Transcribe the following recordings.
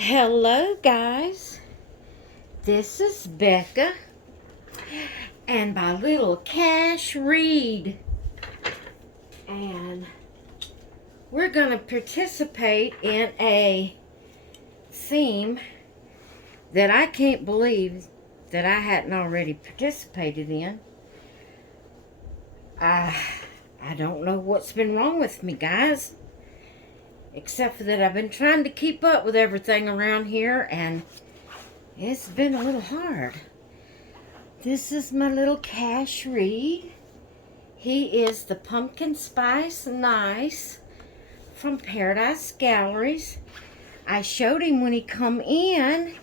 Hello guys, this is Becca and my little cash read, and we're going to participate in a theme that I can't believe that I hadn't already participated in. I don't know what's been wrong with me, guys. Except for that I've been trying to keep up with everything around here, and it's been a little hard. This is my little cash read. He is the Pumpkin Spice Nice from Paradise Galleries. I showed him when he come in,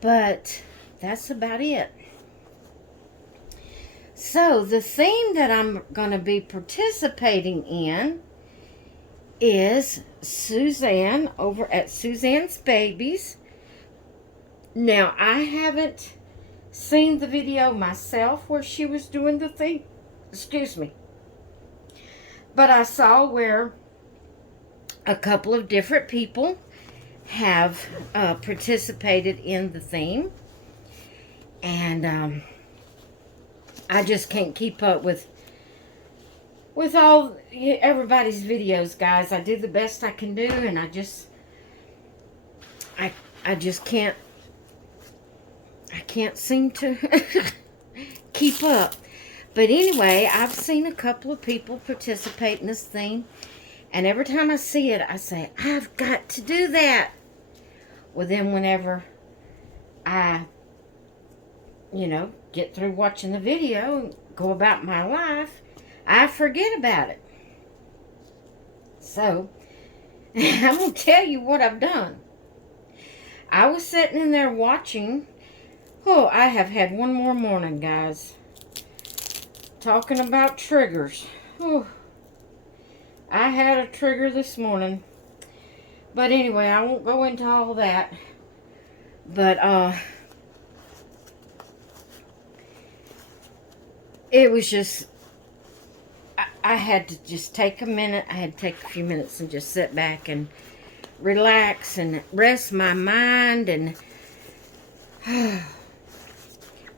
but that's about it. So the theme that I'm going to be participating in is Suzanne over at SuzannesBabies. Now, I haven't seen the video myself where she was doing the thing. Excuse me. But I saw where a couple of different people have participated in the theme. And I just can't keep up with all everybody's videos, guys. I do the best I can do, and I just can't seem to keep up. But anyway, I've seen a couple of people participate in this thing, and every time I see it, I say, I've got to do that. Well, then whenever I get through watching the video and go about my life, I forget about it. So, I'm going to tell you what I've done. I was sitting in there watching. Oh, I have had one more morning, guys. Talking about triggers. Oh, I had a trigger this morning. But anyway, I won't go into all that. But, it was just, I had to just take a minute. I had to take a few minutes and just sit back and relax and rest my mind. And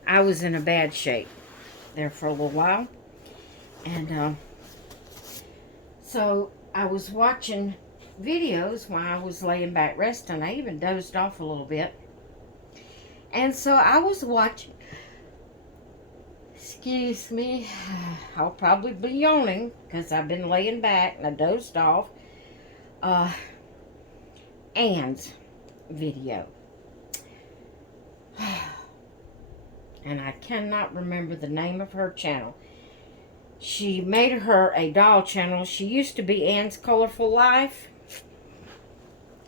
I was in a bad shape there for a little while. And so I was watching videos while I was laying back resting. I even dozed off a little bit. And so I was watching. Excuse me, I'll probably be yawning because I've been laying back and I dozed off. Anne's video. And I cannot remember the name of her channel. She made her a doll channel. She used to be Anne's Colorful Life.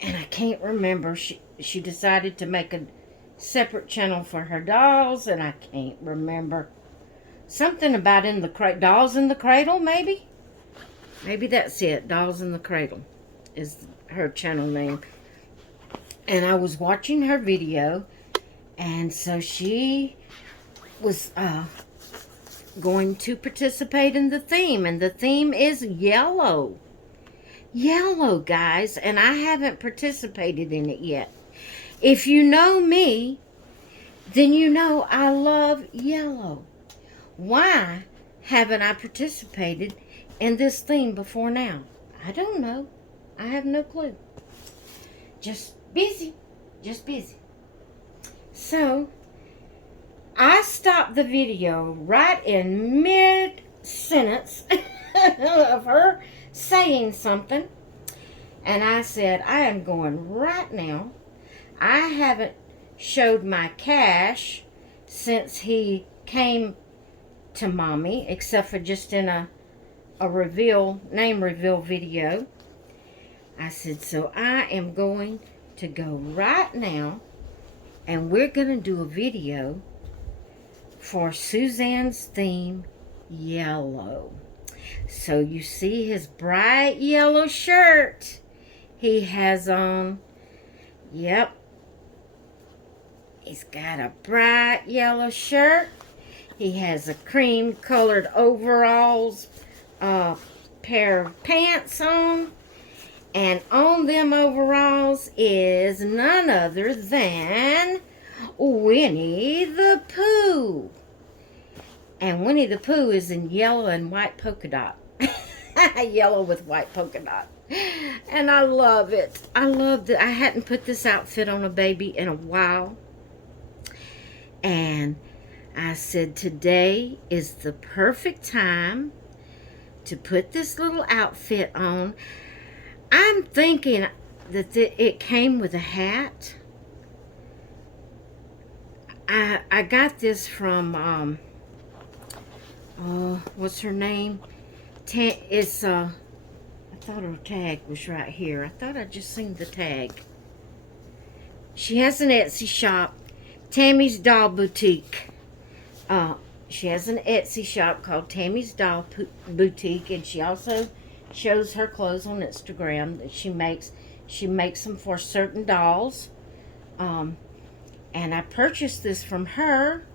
And I can't remember. She decided to make a separate channel for her dolls, and I can't remember. Something about Dolls in the Cradle, maybe? Maybe that's it. Dolls in the Cradle is her channel name. And I was watching her video, and so she was going to participate in the theme. And the theme is yellow. Yellow, guys. And I haven't participated in it yet. If you know me, then you know I love yellow. Why haven't I participated in this theme before now? I don't know. I have no clue. Just busy. Just busy. So, I stopped the video right in mid-sentence of her saying something. And I said, I am going right now. I haven't showed my cash since he came to Mommy, except for just in a name reveal video. I said, so I am going to go right now, and we're going to do a video for Suzanne's theme, yellow. So you see his bright yellow shirt he has on. Yep. He's got a bright yellow shirt. He has a cream-colored overalls, pair of pants on. And on them overalls, dolls is none other than Winnie the Pooh. And Winnie the Pooh is in yellow and white polka dot. Yellow with white polka dot. And I love it. I loved it. I hadn't put this outfit on a baby in a while. And I said, today is the perfect time to put this little outfit on. I'm thinking that it came with a hat. I got this from, what's her name? I thought her tag was right here. I thought I just seen the tag. She has an Etsy shop, Tammy's Doll Boutique. She has an Etsy shop called Tammy's Doll Boutique, and she also shows her clothes on Instagram that she makes. She makes them for certain dolls. And I purchased this from her.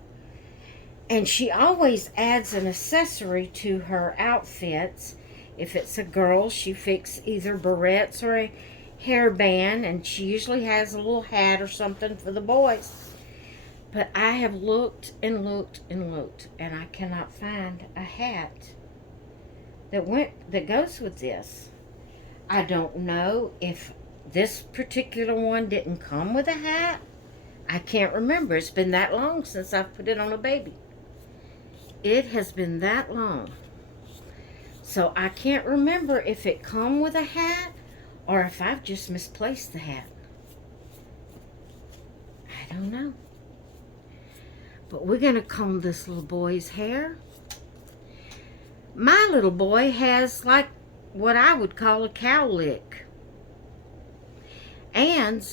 And she always adds an accessory to her outfits. If it's a girl, she fixes either barrettes or a hairband, and she usually has a little hat or something for the boys. But I have looked and looked and looked, and I cannot find a hat that goes with this. I don't know if this particular one didn't come with a hat. I can't remember. It's been that long since I've put it on a baby. It has been that long. So I can't remember if it come with a hat or if I've just misplaced the hat. I don't know. But we're going to comb this little boy's hair. My little boy has like what I would call a cowlick. And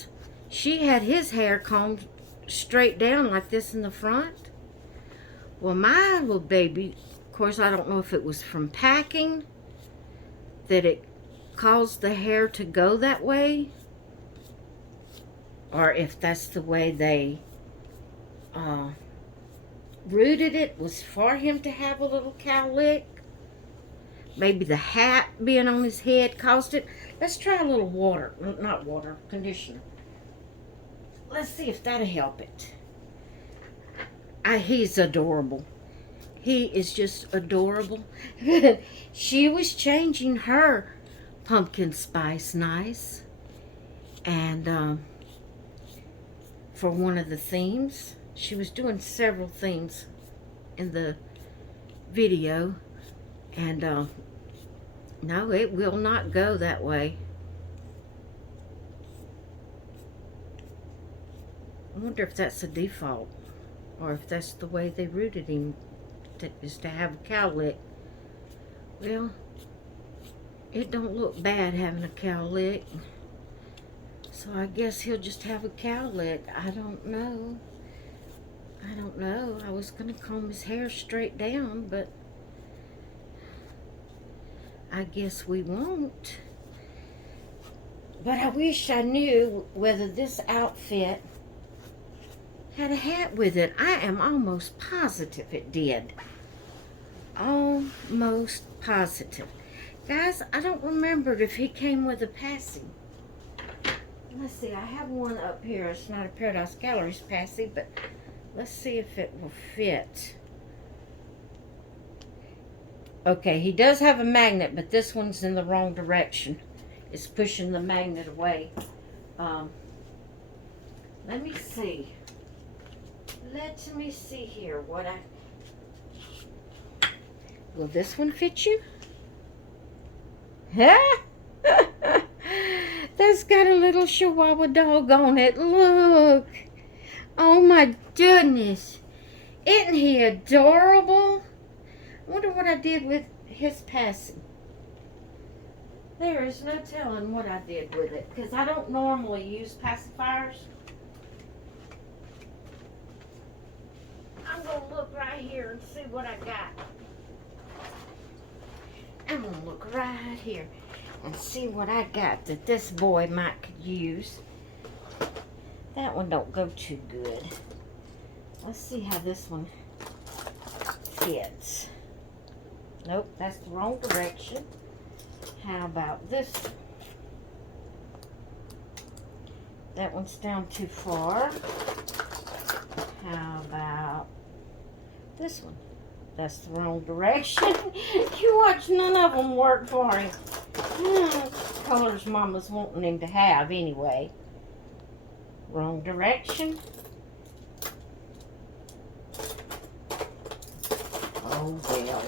she had his hair combed straight down like this in the front. Well, my little baby, of course, I don't know if it was from packing that it caused the hair to go that way, or if that's the way they rooted it, was for him to have a little cowlick. Maybe the hat being on his head caused it. Let's try a little water, not water, conditioner. Let's see if that'll help it. He's adorable. He is just adorable. She was changing her pumpkin spice nice. And for one of the themes, she was doing several themes in the video. And no, it will not go that way. I wonder if that's a default, or if that's the way they rooted him, is to have a cowlick. Well, it don't look bad having a cowlick, so I guess he'll just have a cowlick. I don't know. I was going to comb his hair straight down, but I guess we won't. But I wish I knew whether this outfit had a hat with it. I am almost positive it did. Almost positive. Guys, I don't remember if he came with a passing. Let's see, I have one up here. It's not a Paradise Galleries passing, but let's see if it will fit. Okay, he does have a magnet, but this one's in the wrong direction. It's pushing the magnet away. Let me see. Let me see here what will this one fit you? Huh? That's got a little Chihuahua dog on it. Look. Oh my goodness. Isn't he adorable? I wonder what I did with his passing. There is no telling what I did with it, because I don't normally use pacifiers. I'm going to look right here and see what I got. I'm going to look right here and see what I got that this boy might could use. That one don't go too good. Let's see how this one fits. Nope, that's the wrong direction. How about this one? That one's down too far. How about this one? That's the wrong direction. You watch, none of them work for him. Colors Mama's wanting him to have anyway. Wrong direction. Oh well.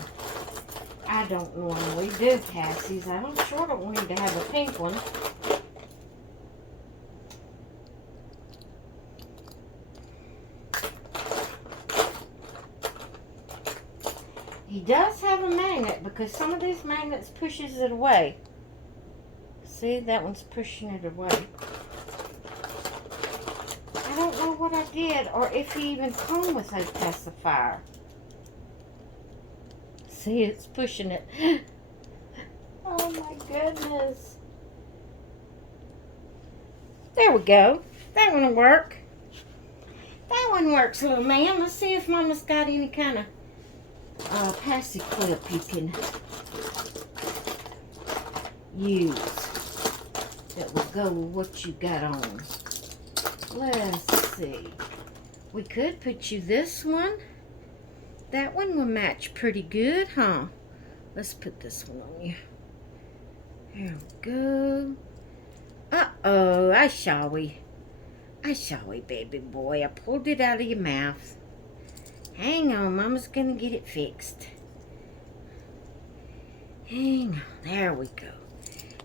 I don't normally do Cassie's. I'm sure I don't want him to have a pink one. He does have a magnet because some of these magnets pushes it away. See, that one's pushing it away. I don't know what I did or if he even come with a pacifier. See, it's pushing it. Oh my goodness. There we go. That one will work. That one works, little man. Let's see if Mama's got any kind of passy clip you can use that will go with what you got on. Let's see. We could put you this one. That one will match pretty good, huh? Let's put this one on you. There we go. Uh-oh, I saw you, baby boy. I pulled it out of your mouth. Hang on, Mama's gonna get it fixed. Hang on, there we go.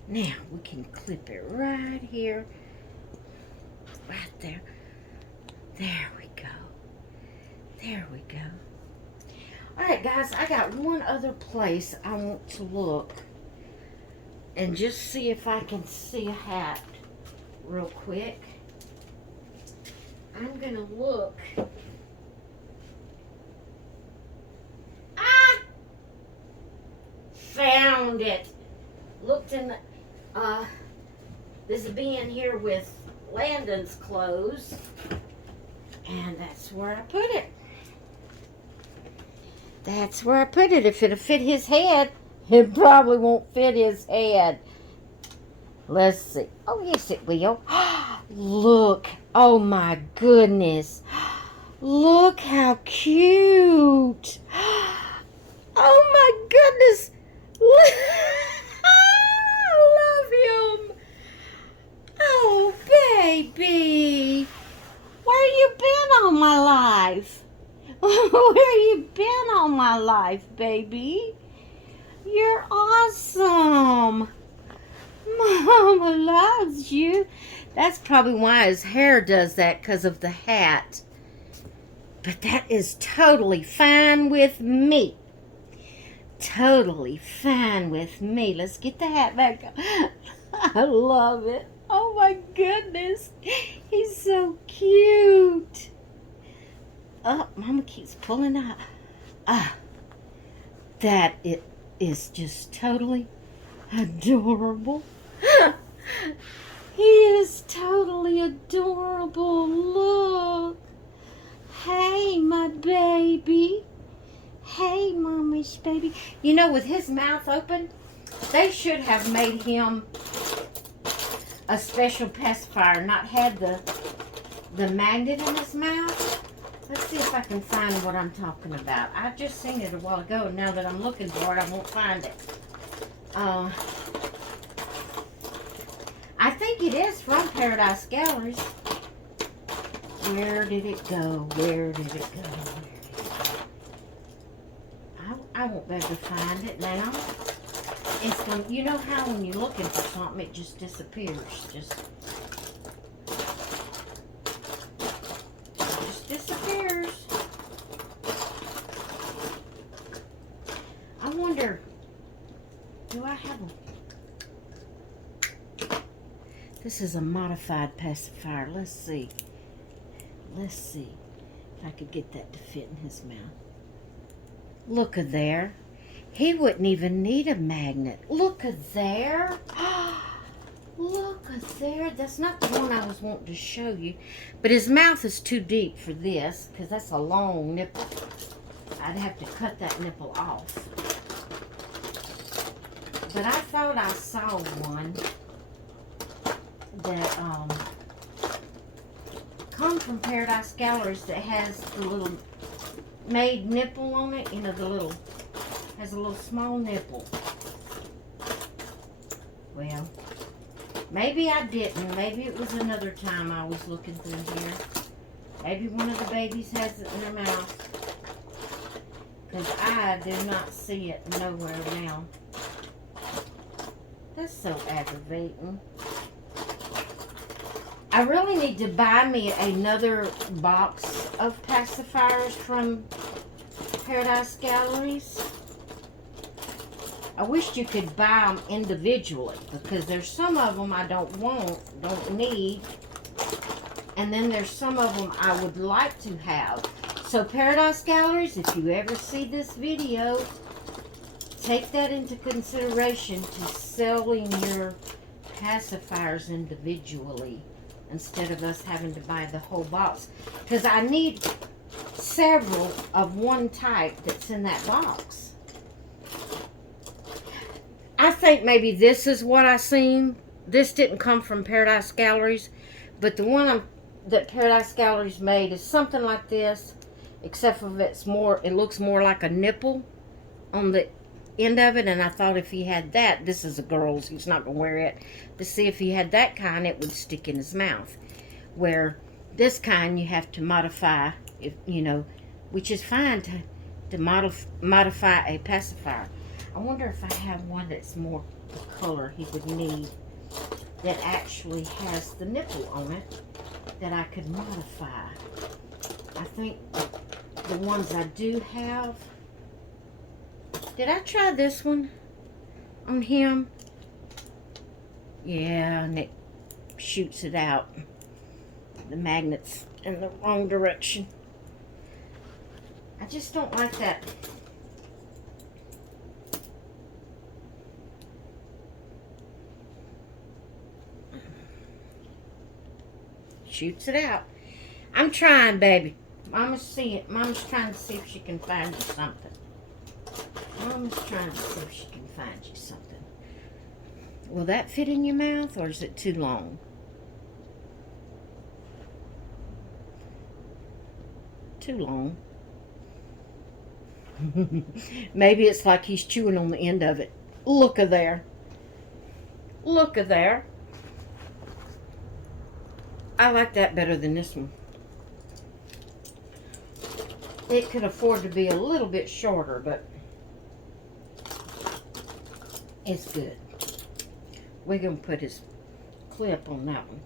Now, we can clip it right here. Right there. There we go. There we go. Alright, guys, I got one other place I want to look and just see if I can see a hat real quick. I'm gonna look. Found it. Looked in the, this bin here with Landon's clothes, and that's where I put it. That's where I put it. If it'll fit his head, it probably won't fit his head. Let's see. Oh, yes, it will. Look. Oh, my goodness. Look how cute. Oh, my goodness. I love him. Oh, baby. Where you been all my life? Where you been all my life, baby? You're awesome. Mama loves you. That's probably why his hair does that, because of the hat. But that is totally fine with me. Totally fine with me. Let's get the hat back. I love it. Oh my goodness. He's so cute. Oh, Mama keeps pulling out. That it is just totally adorable. He is totally adorable. Look. Hey, my baby. Hey, Mommy's baby. You know, with his mouth open, they should have made him a special pacifier, not had the magnet in his mouth. Let's see if I can find what I'm talking about. I just seen it a while ago. Now that I'm looking for it, I won't find it. I think it is from Paradise Galleries. Where did it go? Where did it go? I won't be able to find it now. It's gonna, you know how when you're looking for something, it just disappears. Just disappears. I wonder, do I have a... This is a modified pacifier. Let's see. Let's see if I could get that to fit in his mouth. Look at there. He wouldn't even need a magnet. Look at there. Look at there. That's not the one I was wanting to show you. But his mouth is too deep for this because that's a long nipple. I'd have to cut that nipple off. But I thought I saw one that come from Paradise Galleries that has the little made nipple on it. You know, the little, has a little small nipple. Well, maybe I didn't. Maybe it was another time I was looking through here. Maybe one of the babies has it in their mouth. Because I do not see it nowhere now. That's so aggravating. I really need to buy me another box of pacifiers from Paradise Galleries. I wish you could buy them individually, because there's some of them I don't want, don't need, and then there's some of them I would like to have. So Paradise Galleries, if you ever see this video, take that into consideration to selling your pacifiers individually instead of us having to buy the whole box, because I need several of one type that's in that box. I think maybe this is what I seen. This didn't come from Paradise Galleries, but the one that Paradise Galleries made is something like this, except for it looks more like a nipple on the end of it. And I thought if he had that, this is a girl's, he's not gonna wear it, to see if he had that kind, it would stick in his mouth. Where this kind you have to modify, if you know, which is fine to modify a pacifier. I wonder if I have one that's more the color he would need, that actually has the nipple on it, that I could modify. I think the ones I do have. Did I try this one on him? Yeah, and it shoots it out. The magnet's in the wrong direction. I just don't like that. Shoots it out. I'm trying, baby. Mama's trying to see if she can find you something. Mama's trying to see if she can find you something. Will that fit in your mouth, or is it too long? Too long. Maybe it's like he's chewing on the end of it. Look-a there. Look-a there. I like that better than this one. It could afford to be a little bit shorter, but it's good. We're going to put his clip on that one.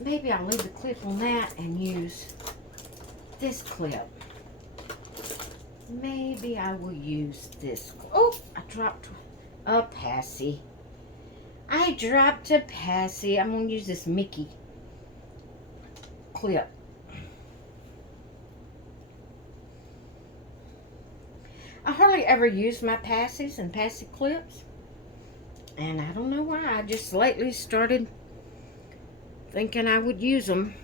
Maybe I'll leave the clip on that and use this clip. Maybe I will use this. Oh, I dropped a passy. I dropped a passy. I'm going to use this Mickey clip. I hardly ever use my passies and passy clips, and I don't know why. I just lately started thinking I would use them.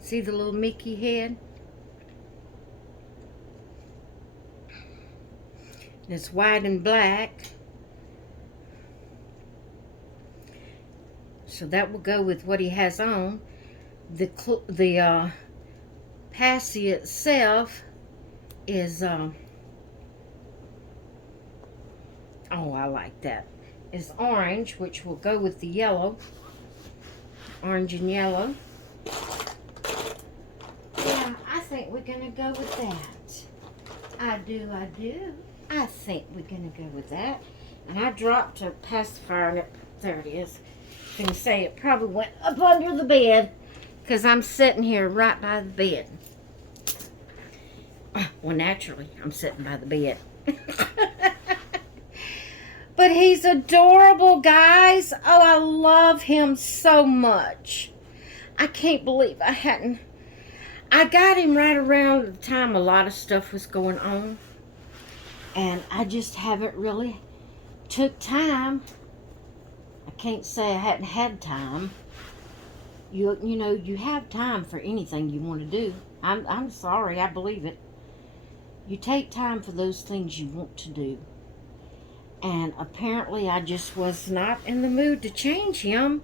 See the little Mickey head? It's white and black. So that will go with what he has on. The passy itself is, oh, I like that. Is orange, which will go with the yellow. Orange and yellow. Yeah, I think we're going to go with that. I do. I think we're going to go with that. And I dropped a pacifier in it. There it is. I can say it probably went up under the bed, because I'm sitting here right by the bed. Well, naturally, I'm sitting by the bed. But he's adorable, guys. Oh, I love him so much. I can't believe I got him right around the time a lot of stuff was going on. And I just haven't really took time. I can't say I hadn't had time. You know, you have time for anything you want to do. I'm sorry, I believe it. You take time for those things you want to do. And apparently I just was not in the mood to change him.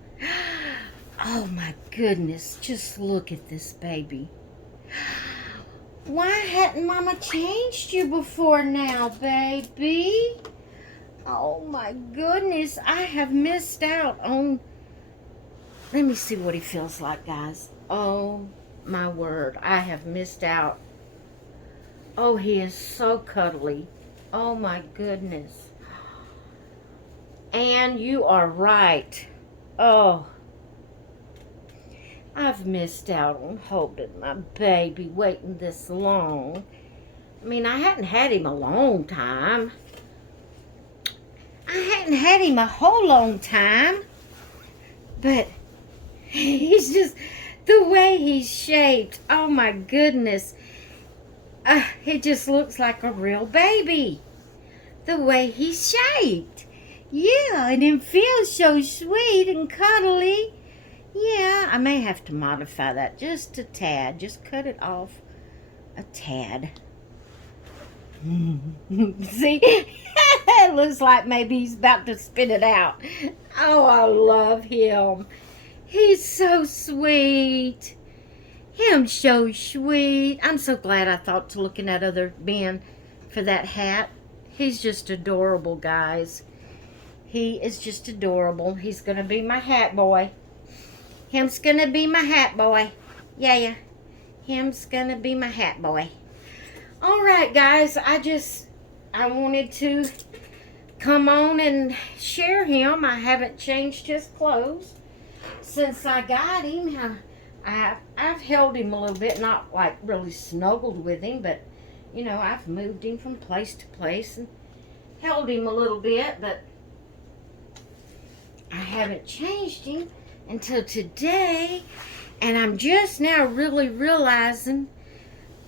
Oh my goodness, just look at this baby. Why hadn't Mama changed you before now, baby? Oh my goodness, I have missed out on... Let me see what he feels like, guys. Oh my word, I have missed out. Oh, he is so cuddly. Oh my goodness. And you are right. Oh, I've missed out on holding my baby, waiting this long. I mean, I hadn't had him a long time. I hadn't had him a whole long time. But he's just, the way he's shaped, oh my goodness. It just looks like a real baby. The way he's shaped. Yeah, and it feels so sweet and cuddly. Yeah, I may have to modify that just a tad. Just cut it off a tad. See? It looks like maybe he's about to spit it out. Oh, I love him. He's so sweet. Him so sweet. I'm so glad I thought to look in that other bin for that hat. He's just adorable, guys. He is just adorable. He's going to be my hat boy. Him's going to be my hat boy. Yeah. Him's going to be my hat boy. All right, guys. I wanted to come on and share him. I haven't changed his clothes since I got him. I've held him a little bit, not like really snuggled with him, but, you know, I've moved him from place to place and held him a little bit, but I haven't changed him until today, and I'm just now really realizing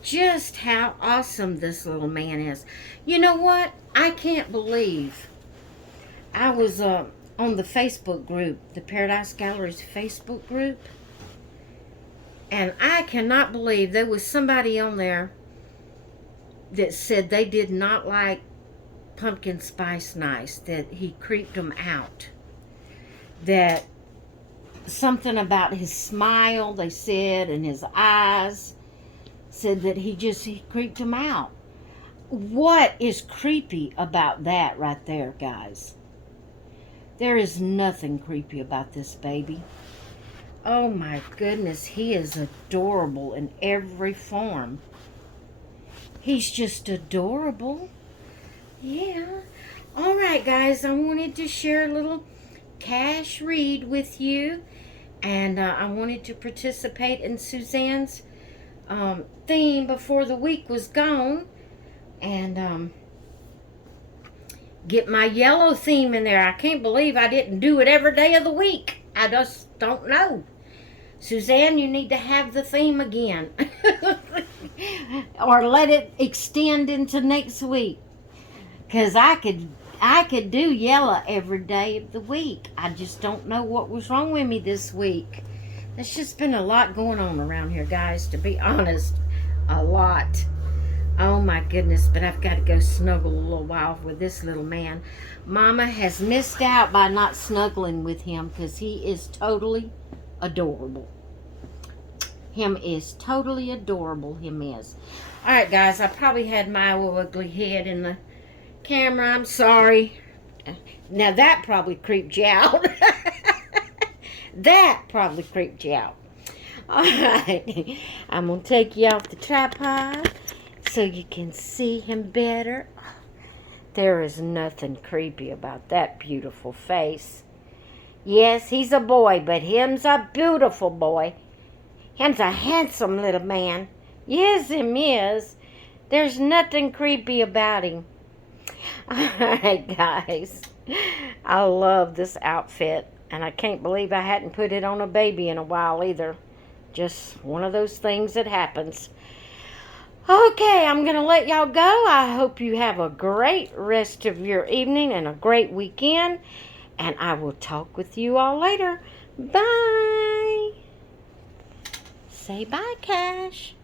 just how awesome this little man is. You know what? I can't believe I was on the Facebook group, the Paradise Galleries Facebook group, and I cannot believe there was somebody on there that said they did not like Pumpkin Spice Nice, that he creeped them out. That something about his smile, they said, and his eyes, said that he creeped them out. What is creepy about that right there, guys? There is nothing creepy about this baby. Oh my goodness, he is adorable in every form. He's just adorable. Yeah. All right, guys, I wanted to share a little cash read with you, and I wanted to participate in Suzanne's theme before the week was gone, and get my yellow theme in there. I can't believe I didn't do it every day of the week. I just don't know. Suzanne, you need to have the theme again. Or let it extend into next week. Because I could do yellow every day of the week. I just don't know what was wrong with me this week. There's just been a lot going on around here, guys, to be honest. A lot. Oh my goodness, but I've got to go snuggle a little while with this little man. Mama has missed out by not snuggling with him because he is totally adorable. Him is totally adorable, him is. Alright, guys, I probably had my ugly head in the camera. I'm sorry. Now that probably creeped you out. That probably creeped you out. Alright, I'm going to take you off the tripod so you can see him better. There is nothing creepy about that beautiful face. Yes, he's a boy, but him's a beautiful boy. Him's a handsome little man. Yes, him is. There's nothing creepy about him. Alright, guys. I love this outfit. And I can't believe I hadn't put it on a baby in a while either. Just one of those things that happens. Okay, I'm going to let y'all go. I hope you have a great rest of your evening and a great weekend. And I will talk with you all later. Bye. Say bye, Cash.